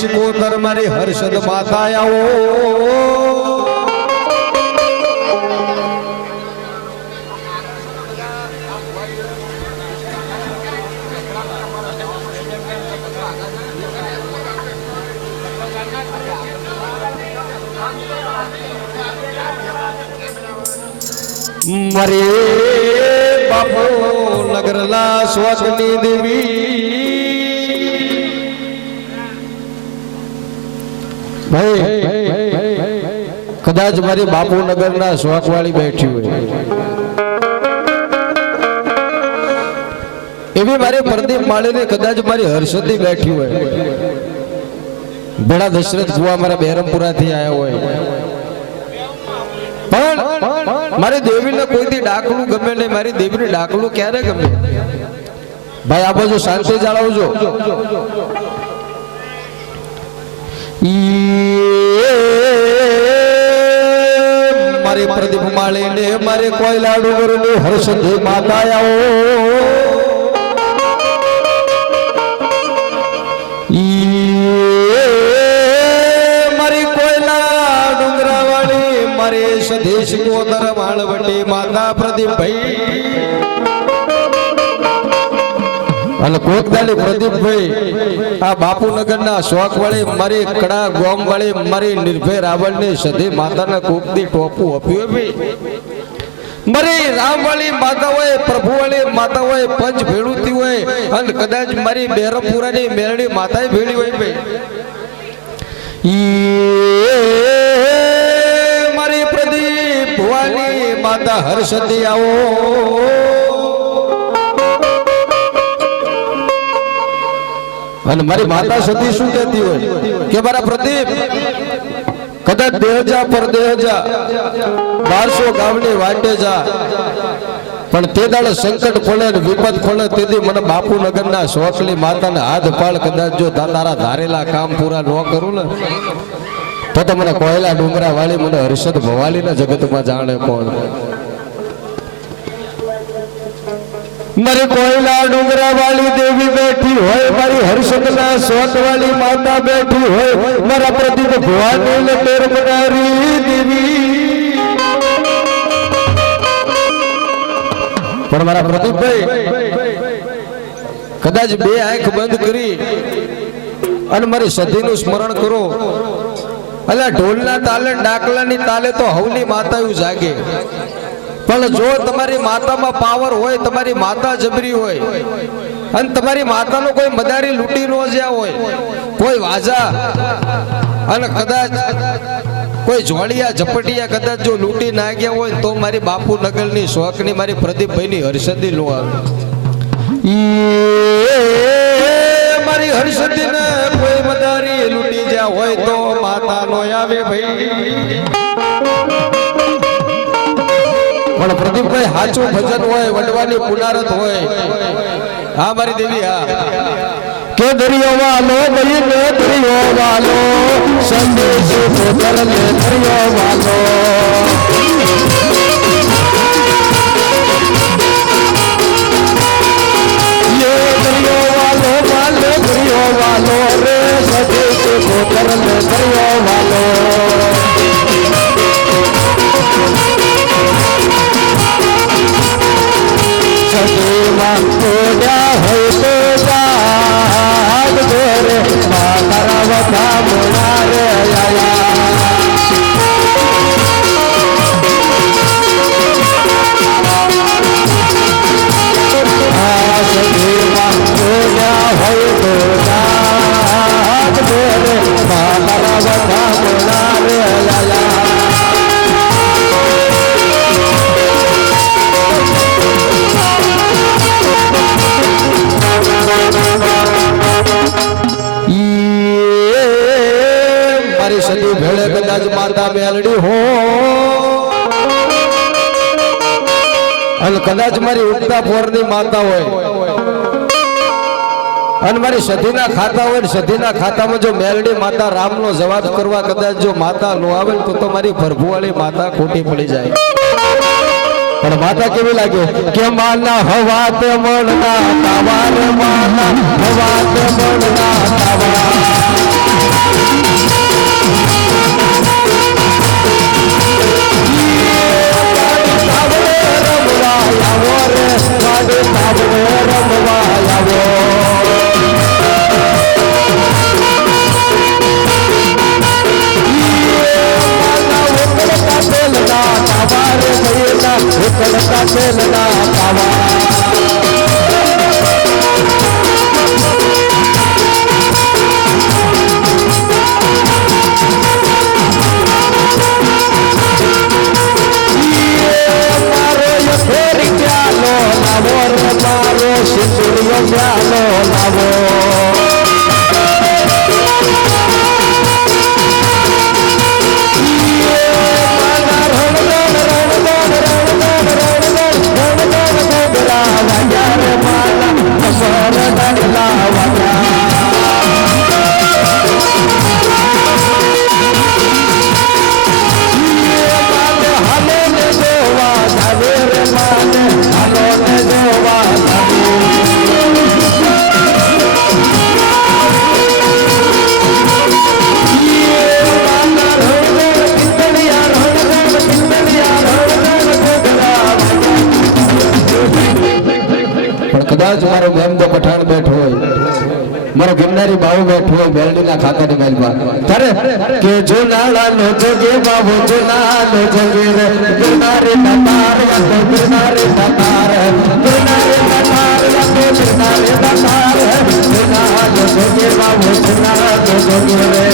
શિકોતર મારી હર્ષદ માતા આવો मरे बापू नगरला स्वग्नी देवी भाई कदाच मारी बापू नगरना शौक वाली बैठी हुई एवी मारे प्रदीप माली ने कदाच मारी हर्षदी बैठी हुई बेड़ा दशरथ बुआ मारा बहरमपुरा थी आया हुआ मारी देवी ने कोई दी डाकलू गमे नहीं मारी देवी ने डाकलू क्यारे गमे भाई आप जो शांति जाळवजो मारी प्रदीप माली ने मारे कोयला डूंगर ने हर्षदी माता आओ सदेश को दरबार बटे माता प्रदीप भाई અને કોકદાલી પ્રદીપભાઈ આ બાપુનગર ના શોખ વાળી મારી કડા ગોમ વાળી મારી નિર્ભય રાવણ ની સધી માતાના કોકદી ટોપુ આપ્યું ભાઈ મારી રામ વાળી માતા હોય પ્રભુ વાળી માતા હોય પંચ ભેળુતી હોય અને કદાચ મારી બેરમપુરાની મેરડી માતાએ ભેળી હોય ભાઈ माता हर्षदी आओ मारी माता सती शू कहती हो कि मारा प्रदीप कदाच देहजा पर देहजा 1200 गावनी वाटे जा पण ते दाड़े संकट पड़े विपद पड़े तेदी मने बापूनगरना शौकली माताने हाथ पाळ कदाच जो तारा धारेला काम पूरा न करूं ने तो मैंने कोयला डूंगरा वाली मैंने हर्षद भवाली ना जगत में जाने कौन मेरे कोयला डूंगरा वाली देवी बैठी होए मारी हर्षद ना शौक वाली माता बैठी होए मेरा प्रदीप भवानी ने तेर बनारी देवी पर मारा प्रदीप भाई कदाच बे आंख बंद करी अने मारी सदी नु स्मरण करो अला ढोलना ताले डाकलानी ताले तो हवली माताओ जागे पण जो तुम्हारी माता में पावर होय तुम्हारी माता जबरी होय अन तुम्हारी माता नो कोई मदारी लूटी नो ज्या होय कोई वाजा अन कदाच कोई झोलिया झपटिया कदाच जो लूटी ना गया होय तो मारी बापूनगरनी शौकनी मारी प्रदीप भाई नी हर्षदी लो आवे मारी हर्षदी ने कोई मदारी लूटी जा होय तो माता नो आवे भाई पण प्रदीप भाई हाचो भजन होय वडवानी पुनारत होय हां मारी देवी हां के दरियो वालो भाई ने दरियो वालो संदेश को कर ले दरियो वालो ये दरियो वालो वालो दरियो वालो रे संदेश को कर ले दरियो वालो सदैवा कोड्या होय तो जाग गोरे मातारा वथा मोनारे आया सदैवा कोड्या होय तो जाग गोरे मातारा वथा मोनारे आया सदी भेड़े कदाच माता मेलडी हो અને કદાચ મારી ઉગતા પોરની માતા હોય અને મારી સધીના ખાતા હોય ને સધીના ખાતામાં જો મેલડી માતા રામનો જવાબ કરવા કદાચ જો માતા નો આવે તો મારી ભરભુવાળી માતા ખોટી પડી જાય પણ માતા કેવી લાગે કે માના હવા તે મણના તાવા રે માના હવા તે મણના તાવા કાચેલના પાવા ચાલો લાવો કદાચ મારો ગમદો પઠાણ બેઠો હોય મારો ગિરનારી બાવો બેઠો હોય બેલડીના ખાતાની મેલમાં ત્યારે કે જો નાળાનો જોગે બાવો જો નાળો જોગે રે ગિરનારી દાતાર યા તો ગિરનારી દાતાર ગિરનારી દાતાર યા તો ગિરનારી દાતાર જો નાળો જોગે બાવો જો નાળો જોગે રે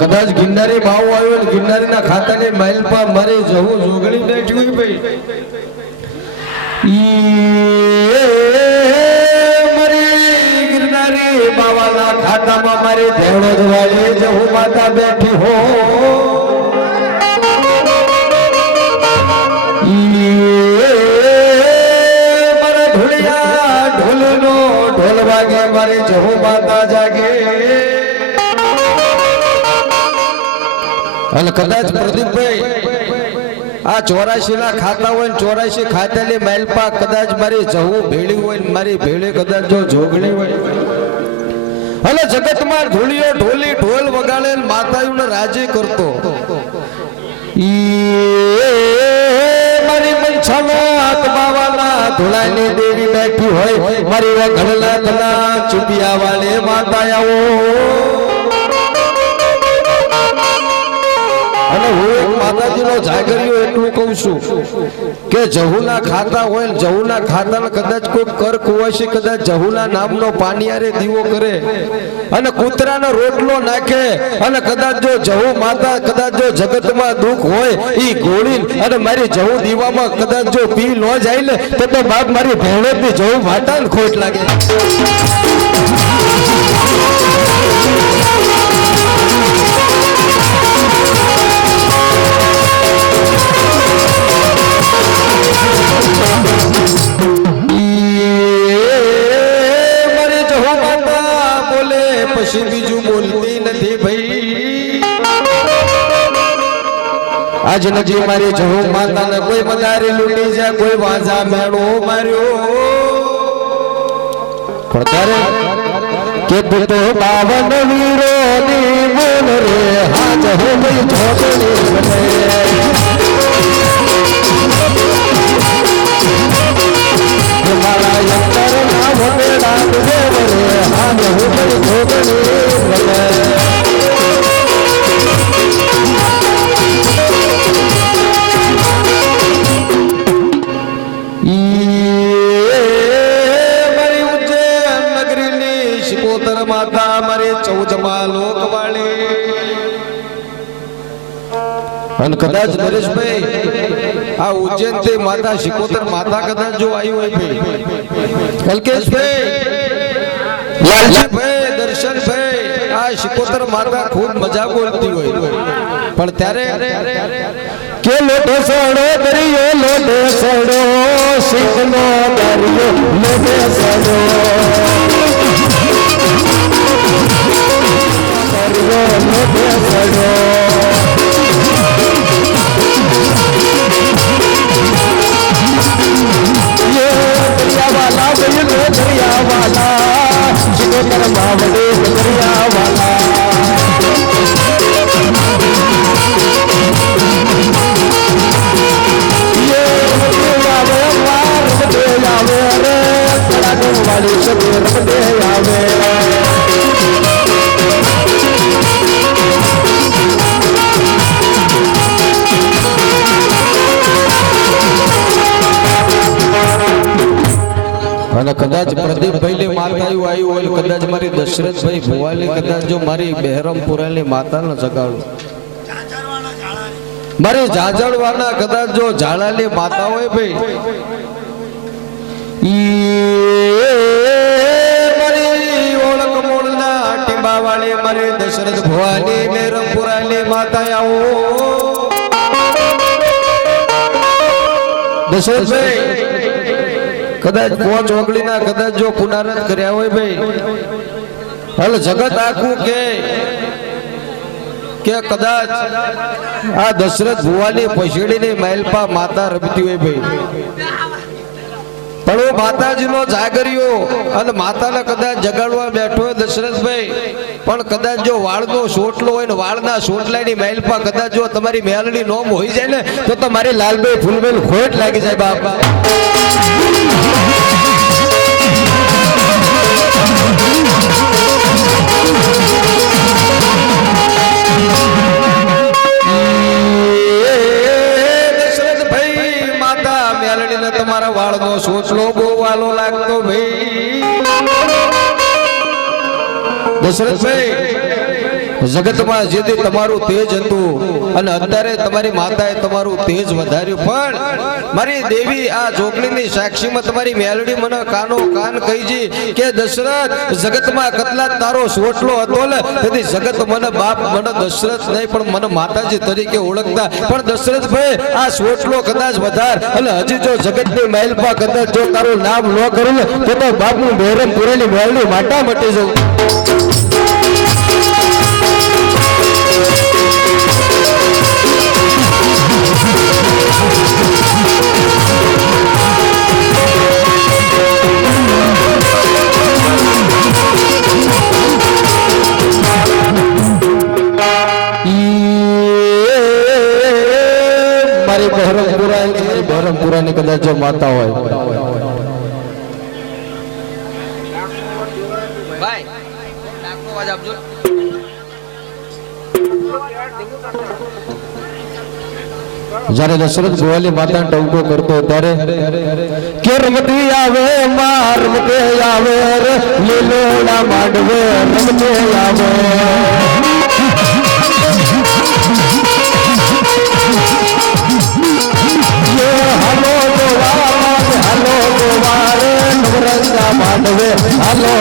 કદાચ ગિરનારી ભાવ આવ્યો ને ગિરનારીના ખાતાની માઇલ પર મારી જવું જોગણી બેઠી હોય ભાઈ મારી ગિરનારી બાવાના ખાતામાં મારી ધેવડો જવાળી જવું માતા બેઠી હો મારા ઢોલિયા ઢોલનો ઢોલ વાગે મારી જવું માતા જાગે અને કદાચ પ્રદીપભાઈ આ 84 ના ખાતા હોય 84 ખાતાની માઇલ પા કદાચ મારી જવું ભેળી હોય મારી ભેળી કદાચ જો જોગણી હોય અને જગતમાં ધૂળિયો ઢોલી ઢોલ વગાડે માતાઓને રાજી કરતો મારી મનછાનો હાથ બાવાના ધોળાની દેવી બેઠી હોય મારી વઘડલા તના ચુપિયા વાલે માતા આવો અને હું એક માતાજીનો જાગરિયો એટલું કહું છું કે જહુના ખાતા હોય જહુના ખાતાને કદાચ કોઈ કર કુવાસી કદાચ જહુના નામનો પાનિયારે દીવો કરે અને કૂતરાનો રોટલો નાખે અને કદાચ જો જહુ માતા કદાચ જો જગતમાં દુઃખ હોય ઈ ગોળી અને મારી જહુ દીવામાં કદાચ જો પી ન જાય ને તો બાપ મારી ભેણોની જહુ માતાને ખોટ લાગે પછી બીજું બોલતી નથી ભાઈ આજ નજી મારી જહુ માતાને કોઈ મદારી લૂટી જાય કોઈ વાજા મેળો માર્યો પણ ત્યારે કે તો 52 વીરો ની બોલ રે હાજ હો ગઈ ઝોપડી બને મારા અંતર ના ભમેડા દેવ રે હાજ હો ગઈ ઝોપડી બને અને કદાચ નરેશભાઈ આ ઉજ્જૈન થી માતા શિકોતર માતા કદાચ જો આવી હોય ભાઈ કલ્કેશભાઈ લાલજીભાઈ દર્શનભાઈ આ શિકોતર માતા ખૂબ મજા બોલતી હોય પણ ત્યારે કે લોટે સડો દરિયો લોટે સડો શીખનો દરિયો લોટે સડો દરિયો લોટે સડો દરિયાવાલા ગયો દરિયાવાલા શિકોતર માવડે દરિયાવાલા અને કદાચ પ્રદીપભાઈ ની માતા આવ્યું હોય કદાચ મારી દશરથભાઈ ભુવાલી કદાચ જો મારી બહેરમપુરાની માતાને જગાડું મારી જાજરવાના કદાચ જો ઝાલાની માતા હોય ભાઈ મારી ઓળખ મૂળના ટીંબા વાળી મારી દશરથ ભુવાની બહેરમપુરાની માતા આવો દશરથભાઈ કદાચ પોચ ઓગળીના કદાચ જો પુનરાવર્તન કર્યા હોય ભાઈ હાલ જગત આખું કે કદાચ આ દશરથ ભુવાની પછેડીની મહેલપા માતા રમતી હોય ભાઈ પણ હું માતાજીનો જાગર્યો અને માતાને કદાચ જગાડવા બેઠો હોય દશરથભાઈ પણ કદાચ જો વાળનો સોટલો હોય ને વાળના સોટલાની મહેલપા કદાચ જો તમારી મેલની નોમ હોઈ જાય ને તો તમારી લાલભાઈ ફૂલબેલ ખોટ લાગી જાય બાપા તમારા વાળનો સોચલો બહુ વાલો લાગતો ભાઈ દશરથભાઈ જગતમાં જેથી તમારું તેજ હતું અને અત્યારે તમારી માતાએ તમારું તેજ વધાર્યું પણ મારી દેવી આ જોગણીની સાક્ષીમાં તમારી મેલડી મને કાનો કાન કહીજી કે દશરથ જગતમાં કતલા તારો સોટલો હતો ને તેથી જગત મને બાપ મને દશરથ નહીં પણ મને માતાજી તરીકે ઓળખતા પણ દશરથભાઈ આ સોટલો કદાચ વધાર અને હજી જો જગતની મહેલપા કદાચ જો તારું નામ ન કરું ને તો બાપનું બહેરમપુરાની મેલડી માટા મટી જવું બહેરમપુરાની કદાચ જો માતા હોય જયારે દશરથ ભુવાલી માતા ટંકો કરતો ત્યારે કે રમતી આવે માર રમતે આવે લીલોડા માંડવે રમતે આવે માંડવે હાલો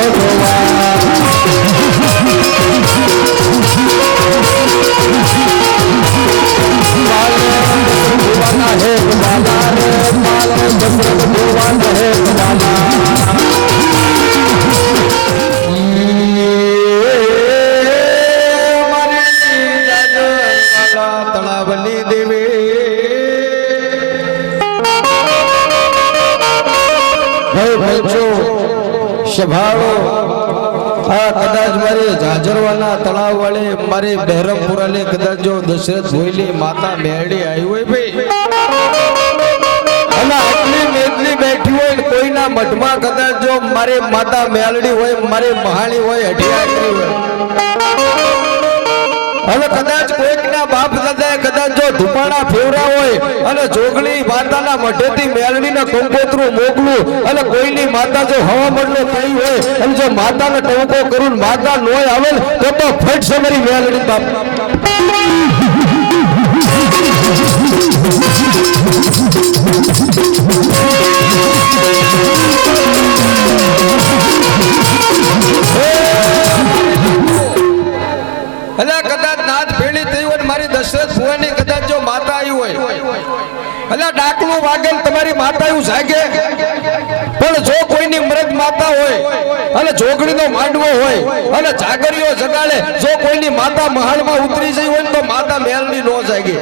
તળાવની દેવી સભાળો આ કદાચ મારી જાજરવાના તળાવ વાળી મારી બહેરમપુરાની કદાચ જો દશરથ ભોયલી માતા મેરડી આવી હોય ભાઈ અને આટલી મેદની બેઠી હોય કોઈના મઠમાં કદાચ જો મારી માતા મેલડી હોય મારી મહાણી હોય હઠિયારી હોય હવે કદાચ કોઈકના બાપ દાદાએ કદાચ જો ધુપાણા ફેવરા હોય અને જોગણી માતાના મઢેથી મેલડીને કંકોત્રું મોકલું અને કોઈની માતા જો હવામંડલો થઈ હોય અને જો માતાને ટંકો કરું માતા નોય આવે તો ફટ છે મારી મેલડી બાપ અલ્યા ડાકલું વાગેલ તમારી માતાયું જાગે પણ જો કોઈની મૃત માતા હોય અને જોગણીનો માંડવો હોય અને જાગરીઓ જગાડે જો કોઈની માતા મહાલમાં ઉતરી જઈ હોય ને તો માતા મેલની નો જાગે